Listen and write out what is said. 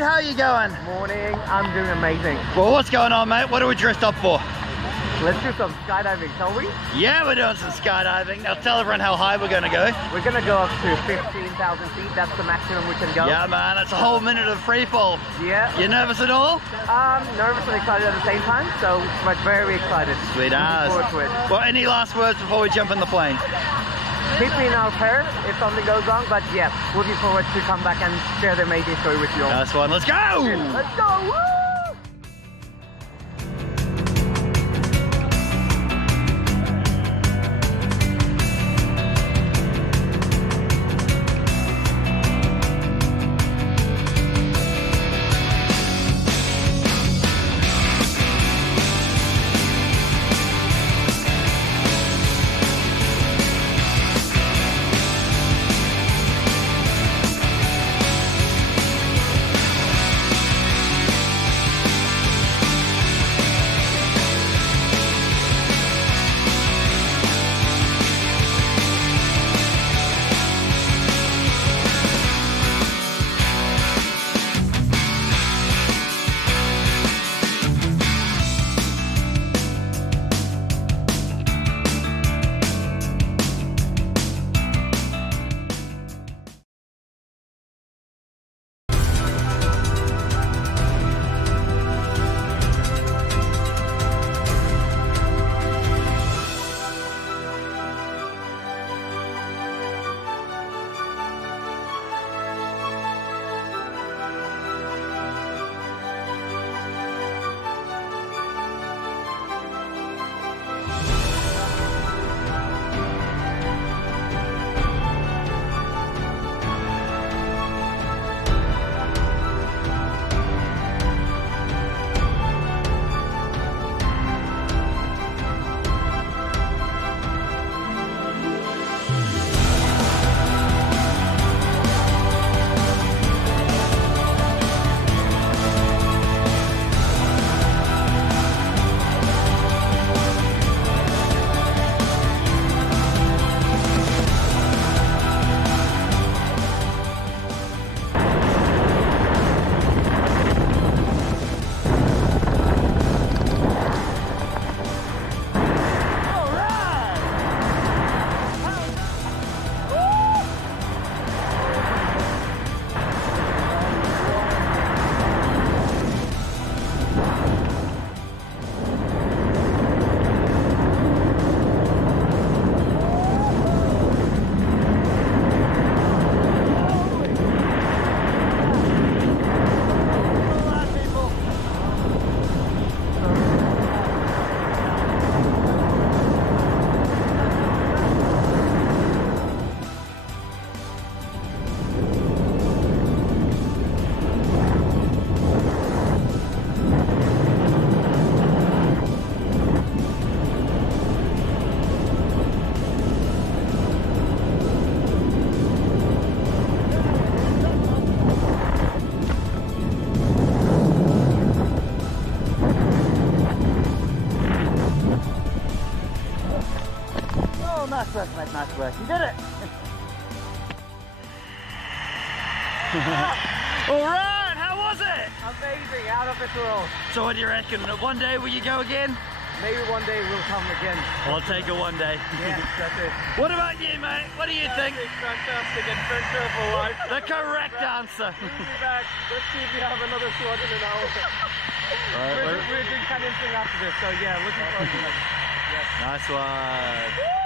mate, how are you going? Morning, I'm doing amazing. Well, what's going on, mate? What are we dressed up for? Let's do some skydiving, shall we? Yeah, we're doing some skydiving. Now tell everyone how high we're going to go. We're going to go up to 15,000 feet. That's the maximum we can go. Yeah, man, that's a whole minute of free fall. Yeah. You nervous at all? Nervous and excited at the same time, but very excited. Sweet as. Looking forward to it. Well, any last words before we jump in the plane? Keep me in our prayer if something goes wrong, but yeah, looking forward to come back and share the amazing story with you all. Nice one, let's go! Let's go! Woo! Nice work, mate, nice work. You did it! Alright, how was it? Amazing, out of this world. So what do you reckon? One day will you go again? Maybe one day we'll come again. I'll take it one day. Yes, that's it. What about you, mate? What do you think? Fantastic adventure for life. The correct answer. We'll be back. Let's see if we have another slot in an hour. Right, we're doing canyoning after this, so yeah, looking forward to it. Yes. Nice one.